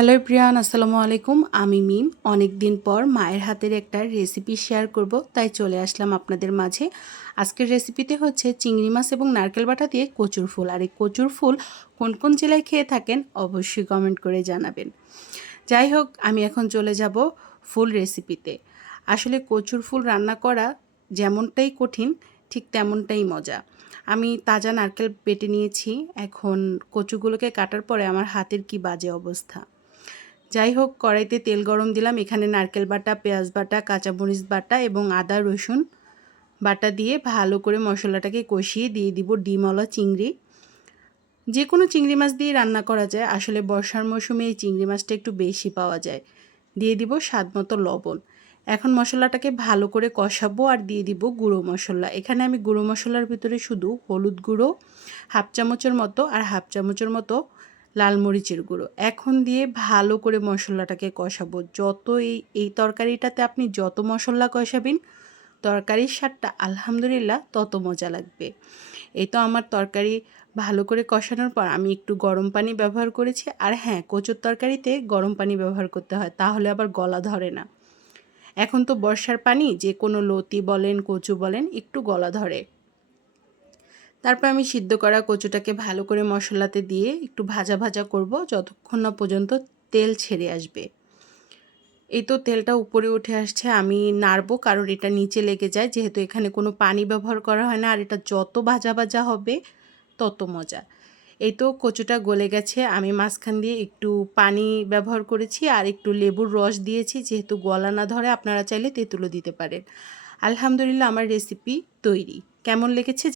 Hello everyone, আসসালামু আলাইকুম। আমি মিম। অনেক দিন পর মায়ের হাতের একটা রেসিপি শেয়ার করব, তাই চলে আসলাম আপনাদের মাঝে। আজকের রেসিপিতে হচ্ছে চিংড়ি মাছ এবং নারকেল বাটা দিয়ে কচুর ফুল। আর এই কচুর ফুল কোন কোন জেলায় খেয়ে থাকেন অবশ্যই কমেন্ট করে জানাবেন। যাই হোক, আমি এখন চলে যাব ফুল রেসিপিতে। আসলে কচুর ফুল রান্না করা যেমনটাই কঠিন, ঠিক তেমনটাই মজা। আমি তাজা নারকেল বেটে নিয়েছি। এখন কচুগুলোকে কাটার পরে আমার হাতের কি বাজে অবস্থা। যাই হোক, কড়াইতে তেল গরম দিলাম। এখানে নারকেল বাটা, পেঁয়াজ বাটা, কাঁচামরিচ বাটা এবং আদা রসুন বাটা দিয়ে ভালো করে মশলাটাকে কষিয়ে দিয়ে দিব ডিমওয়ালা চিংড়ি। যে কোনো চিংড়ি মাছ দিয়ে রান্না করা যায়, আসলে বর্ষার মৌসুমে এই চিংড়ি মাছটা একটু বেশি পাওয়া যায়। দিয়ে দিব স্বাদ মতো লবণ। এখন মশলাটাকে ভালো করে কষাবো আর দিয়ে দিব গুঁড়ো মশলা। এখানে আমি গুঁড়ো মশলার ভিতরে শুধু হলুদ গুঁড়ো হাফ চামচের মতো আর হাফ চামচের মতো লাল মরিচের গুঁড়ো এখন দিয়ে ভালো করে মশলাটাকে কষাবো। যত এই তরকারিটাতে আপনি যত মশলা কষাবেন, তরকারির স্বাদটা আলহামদুলিল্লাহ তত মজা লাগবে। এই তো আমার তরকারি ভালো করে কষানোর পর আমি একটু গরম পানি ব্যবহার করেছি। আর হ্যাঁ, কচুর তরকারিতে গরম পানি ব্যবহার করতে হয়, তাহলে আবার গলা ধরে না। এখন তো বর্ষার পানি, যে কোনো লতি বলেন কচু বলেন, একটু গলা ধরে। তারপর আমি সিদ্ধ করা কচুটাকে ভালো করে মশলাতে দিয়ে একটু ভাজা ভাজা করব যতক্ষণ না পর্যন্ত তেল ছেড়ে আসবে। এই তো তেলটা উপরে উঠে আসছে, আমি নাড়বো কারণ এটা নিচে লেগে যায়, যেহেতু এখানে কোনো পানি ব্যবহার করা হয় না। আর এটা যত ভাজা ভাজা হবে তত মজা। এই তো কচুটা গলে গেছে। আমি মাঝখান দিয়ে একটু পানি ব্যবহার করেছি আর একটু লেবুর রস দিয়েছি, যেহেতু গলা না ধরে আপনারা চাইলে তেঁতুলও দিতে পারেন। আলহামদুলিল্লাহ, আমার রেসিপি তৈরি। কেমন লেগেছে